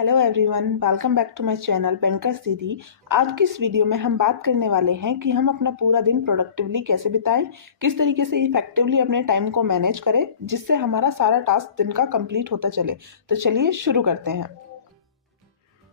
Hello everyone, welcome back to my channel Bankers Didi. आज की इस वीडियो में हम बात करने वाले हैं कि हम अपना पूरा दिन प्रोडक्टिवली कैसे बिताएं, किस तरीके से इफेक्टिवली अपने टाइम को मैनेज करें जिससे हमारा सारा टास्क दिन का कंप्लीट होता चले। तो चलिए शुरू करते हैं।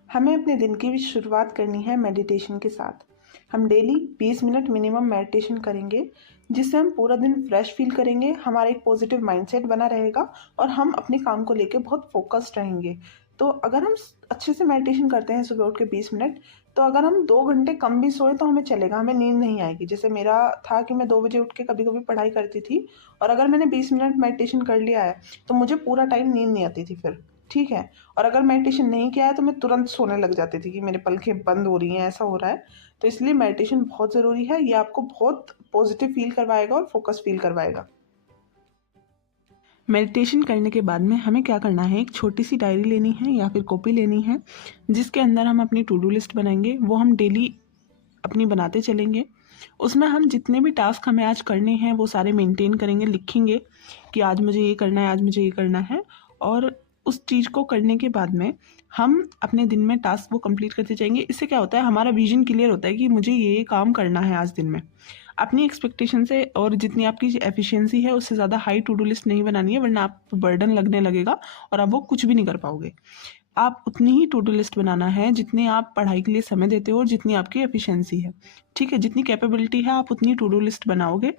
हमें अपने दिन की भी शुरुआत करनी है मेडिटेशन के साथ। हम डेली 20 मिनट मिनिमम मेडिटेशन करेंगे जिससे हम पूरा दिन फ्रेश फील करेंगे, हमारा एक पॉजिटिव माइंडसेट बना रहेगा और हम अपने काम को लेकर बहुत फोकस्ड रहेंगे। तो अगर हम अच्छे से मेडिटेशन करते हैं सुबह उठ के 20 मिनट, तो अगर हम 2 घंटे कम भी सोए तो हमें चलेगा, हमें नींद नहीं आएगी। जैसे मेरा था कि मैं 2 बजे उठ के कभी कभी पढ़ाई करती थी और अगर मैंने 20 मिनट मेडिटेशन कर लिया है तो मुझे पूरा टाइम नींद नहीं आती थी फिर। ठीक है। और अगर मेडिटेशन नहीं किया है तो मैं तुरंत सोने लग जाती थी कि मेरे पलकें बंद हो रही हैं, ऐसा हो रहा है। तो इसलिए मेडिटेशन बहुत ज़रूरी है, ये आपको बहुत पॉजिटिव फील करवाएगा और फोकस फील करवाएगा। मेडिटेशन करने के बाद में हमें क्या करना है, एक छोटी सी डायरी लेनी है या फिर कॉपी लेनी है जिसके अंदर हम अपनी टू डू लिस्ट बनाएंगे। वो हम डेली अपनी बनाते चलेंगे। उसमें हम जितने भी टास्क हमें आज करने हैं वो सारे मेंटेन करेंगे, लिखेंगे कि आज मुझे ये करना है, आज मुझे ये करना है। और उस चीज़ को करने के बाद में हम अपने दिन में टास्क वो कंप्लीट करते जाएंगे। इससे क्या होता है, हमारा विजन क्लियर होता है कि मुझे ये काम करना है आज दिन में। अपनी एक्सपेक्टेशन से और जितनी आपकी एफिशिएंसी है उससे ज़्यादा हाई टू डू लिस्ट नहीं बनानी है, वरना आप बर्डन लगने लगेगा और आप वो कुछ भी नहीं कर पाओगे। आप उतनी ही टू डू लिस्ट बनाना है जितनी आप पढ़ाई के लिए समय देते हो और जितनी आपकी एफिशिएंसी है। ठीक है, जितनी कैपेबिलिटी है आप उतनी टू डू लिस्ट बनाओगे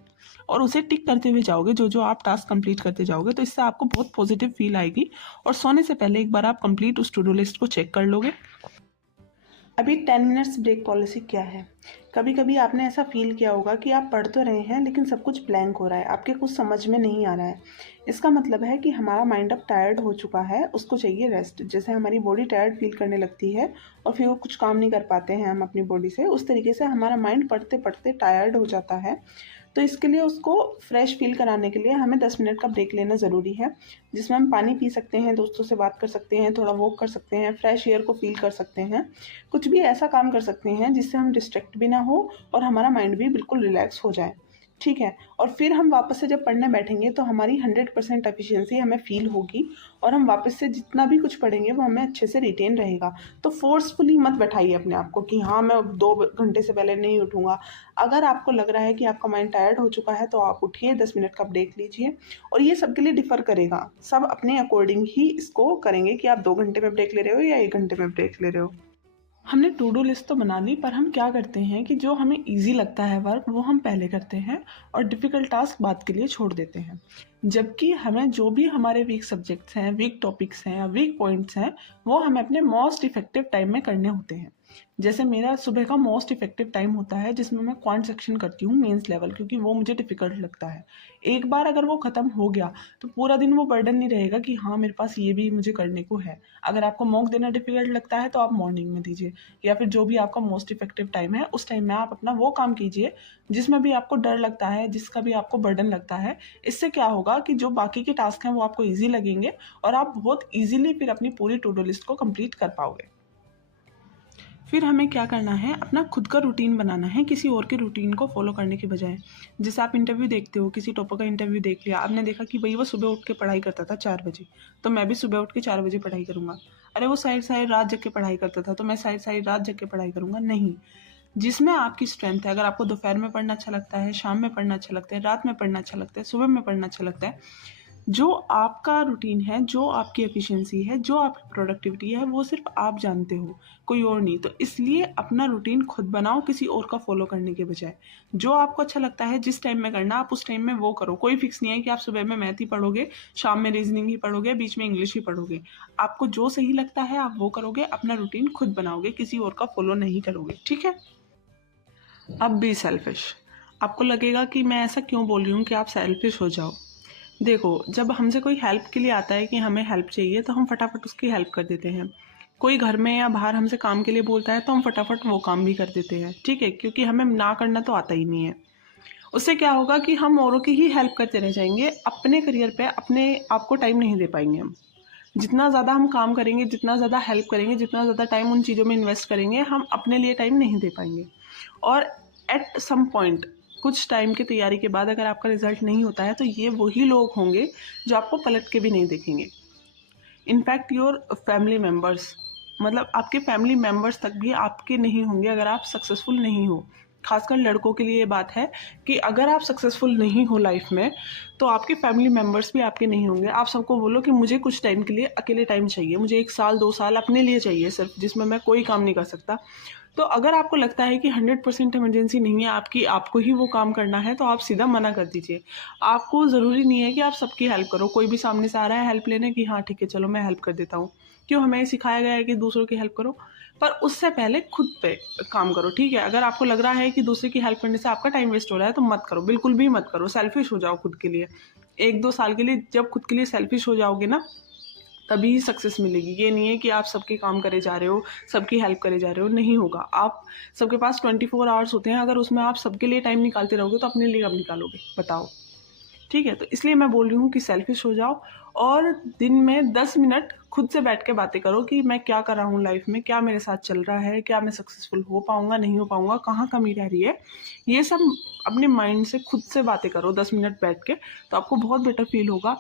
और उसे टिक करते हुए जाओगे जो जो आप टास्क कंप्लीट करते जाओगे। तो इससे आपको बहुत पॉजिटिव फील आएगी और सोने से पहले एक बार आप कंप्लीट उस टू डू लिस्ट को चेक कर लोगे। अभी 10 मिनट्स ब्रेक पॉलिसी क्या है? कभी कभी आपने ऐसा फील किया होगा कि आप पढ़ तो रहे हैं लेकिन सब कुछ ब्लैंक हो रहा है, आपके कुछ समझ में नहीं आ रहा है। इसका मतलब है कि हमारा माइंड अब टायर्ड हो चुका है, उसको चाहिए रेस्ट। जैसे हमारी बॉडी टायर्ड फील करने लगती है और फिर वो कुछ काम नहीं कर पाते हैं हम अपनी बॉडी से, उस तरीके से हमारा माइंड पढ़ते पढ़ते टायर्ड हो जाता है। तो इसके लिए उसको फ्रेश फील कराने के लिए हमें 10 मिनट का ब्रेक लेना ज़रूरी है, जिसमें हम पानी पी सकते हैं, दोस्तों से बात कर सकते हैं, थोड़ा वॉक कर सकते हैं, फ्रेश एयर को फील कर सकते हैं। कुछ भी ऐसा काम कर सकते हैं जिससे हम डिस्ट्रैक्ट भी ना हो और हमारा माइंड भी बिल्कुल रिलैक्स हो जाए। ठीक है। और फिर हम वापस से जब पढ़ने बैठेंगे तो हमारी 100% एफिशिएंसी हमें फील होगी और हम वापस से जितना भी कुछ पढ़ेंगे वो हमें अच्छे से रिटेन रहेगा। तो फोर्सफुली मत बैठाइए अपने आप को कि हाँ मैं 2 घंटे से पहले नहीं उठूंगा। अगर आपको लग रहा है कि आपका माइंड टायर्ड हो चुका है तो आप उठिए, 10 मिनट का ब्रेक लीजिए। और ये सबके लिए डिफर करेगा, सब अपने अकॉर्डिंग ही इसको करेंगे कि आप 2 घंटे में ब्रेक ले रहे हो या 1 घंटे में ब्रेक ले रहे हो। हमने टू डू लिस्ट तो बना ली, पर हम क्या करते हैं कि जो हमें इजी लगता है वर्क वो हम पहले करते हैं और डिफ़िकल्ट टास्क बाद के लिए छोड़ देते हैं। जबकि हमें जो भी हमारे वीक सब्जेक्ट्स हैं, वीक टॉपिक्स हैं या वीक पॉइंट्स हैं, वो हमें अपने मोस्ट इफेक्टिव टाइम में करने होते हैं। जैसे मेरा सुबह का मोस्ट इफेक्टिव टाइम होता है जिसमें मैं क्वांट सेक्शन करती हूँ मेंस लेवल, क्योंकि वो मुझे डिफ़िकल्ट लगता है। एक बार अगर वो ख़त्म हो गया तो पूरा दिन वो बर्डन नहीं रहेगा कि हाँ मेरे पास ये भी मुझे करने को है। अगर आपको मॉक देना डिफ़िकल्ट लगता है तो आप मॉर्निंग में दीजिए, या फिर जो भी आपका मोस्ट इफेक्टिव टाइम है उस टाइम में आप अपना वो काम कीजिए जिसमें भी आपको डर लगता है, जिसका भी आपको बर्डन लगता है। इससे क्या होगा कि जो बाकी के टास्क हैं वो आपको ईजी लगेंगे और आप बहुत ईजिली फिर अपनी पूरी टू डू लिस्ट को कंप्लीट कर पाओगे। फिर हमें क्या करना है, अपना खुद का रूटीन बनाना है, किसी और के रूटीन को फॉलो करने के बजाय। जैसे आप इंटरव्यू देखते हो, किसी टॉपर का इंटरव्यू देख लिया, आपने देखा कि भाई वो सुबह उठ के पढ़ाई करता था 4 बजे, तो मैं भी सुबह उठ के 4 बजे पढ़ाई करूँगा। अरे वो सारी सारी रात जग के पढ़ाई करता था तो मैं सारी सारी रात जग के पढ़ाई करूँगा। नहीं, जिसमें आपकी स्ट्रेंथ है। अगर आपको दोपहर में पढ़ना अच्छा लगता है, शाम में पढ़ना अच्छा लगता है, रात में पढ़ना अच्छा लगता है, सुबह में पढ़ना अच्छा लगता है, जो आपका रूटीन है, जो आपकी एफिशिएंसी है, जो आपकी प्रोडक्टिविटी है, वो सिर्फ आप जानते हो, कोई और नहीं। तो इसलिए अपना रूटीन खुद बनाओ किसी और का फॉलो करने के बजाय। जो आपको अच्छा लगता है, जिस टाइम में करना आप उस टाइम में वो करो। कोई फिक्स नहीं है कि आप सुबह में मैथ ही पढ़ोगे, शाम में रीजनिंग ही पढ़ोगे, बीच में इंग्लिश ही पढ़ोगे। आपको जो सही लगता है आप वो करोगे, अपना रूटीन खुद बनाओगे, किसी और का फॉलो नहीं करोगे। ठीक है। अब बी सेल्फिश। आपको लगेगा कि मैं ऐसा क्यों बोल रही हूँ कि आप सेल्फिश हो जाओ। देखो, जब हमसे कोई हेल्प के लिए आता है कि हमें हेल्प चाहिए तो हम फटाफट उसकी हेल्प कर देते हैं। कोई घर में या बाहर हमसे काम के लिए बोलता है तो हम फटाफट वो काम भी कर देते हैं। ठीक है, क्योंकि हमें ना करना तो आता ही नहीं है। उससे क्या होगा कि हम औरों की ही हेल्प करते रह जाएंगे, अपने करियर पे अपने आप को टाइम नहीं दे पाएंगे हम। जितना ज़्यादा हम काम करेंगे, जितना ज़्यादा हेल्प करेंगे, जितना ज़्यादा टाइम उन चीज़ों में इन्वेस्ट करेंगे, हम अपने लिए टाइम नहीं दे पाएंगे। और एट सम पॉइंट, कुछ टाइम की तैयारी के बाद अगर आपका रिजल्ट नहीं होता है तो ये वही लोग होंगे जो आपको पलट के भी नहीं देखेंगे। In fact your family members. मतलब आपके फैमिली मेम्बर्स तक भी आपके नहीं होंगे अगर आप सक्सेसफुल नहीं हो। खासकर लड़कों के लिए ये बात है कि अगर आप सक्सेसफुल नहीं हो लाइफ में तो आपके फैमिली मेम्बर्स भी आपके नहीं होंगे। आप सबको बोलो कि मुझे कुछ टाइम के लिए अकेले टाइम चाहिए, मुझे 1 साल 2 साल अपने लिए चाहिए सिर्फ, जिसमें मैं कोई काम नहीं कर सकता। तो अगर आपको लगता है कि 100% इमरजेंसी नहीं है आपकी, आपको ही वो काम करना है, तो आप सीधा मना कर दीजिए। आपको ज़रूरी नहीं है कि आप सबकी हेल्प करो। कोई भी सामने से आ रहा है हेल्प लेने की, हाँ ठीक है चलो मैं हेल्प कर देता हूँ। क्यों? हमें सिखाया गया है कि दूसरों की हेल्प करो, पर उससे पहले खुद पे काम करो, ठीक है? अगर आपको लग रहा है कि दूसरे की हेल्प करने से आपका टाइम वेस्ट हो रहा है तो मत करो, बिल्कुल भी मत करो। सेल्फिश हो जाओ खुद के लिए। 1-2 साल के लिए जब खुद के लिए सेल्फिश हो जाओगे ना, तभी सक्सेस मिलेगी। ये नहीं है कि आप सबके काम करे जा रहे हो, सबकी हेल्प करे जा रहे हो, नहीं होगा। आप सबके पास 24 आवर्स होते हैं, अगर उसमें आप सबके लिए टाइम निकालते रहोगे तो अपने लिए कब निकालोगे बताओ? ठीक है? तो इसलिए मैं बोल रही हूँ कि सेल्फिश हो जाओ और दिन में 10 मिनट खुद से बैठ के बातें करो कि मैं क्या कर रहा हूँ लाइफ में, क्या मेरे साथ चल रहा है, क्या मैं सक्सेसफुल हो पाऊँगा, नहीं हो पाऊँगा, कहाँ कमी रह रही है। ये सब अपने माइंड से खुद से बातें करो 10 मिनट बैठ के, तो आपको बहुत बेटर फील होगा।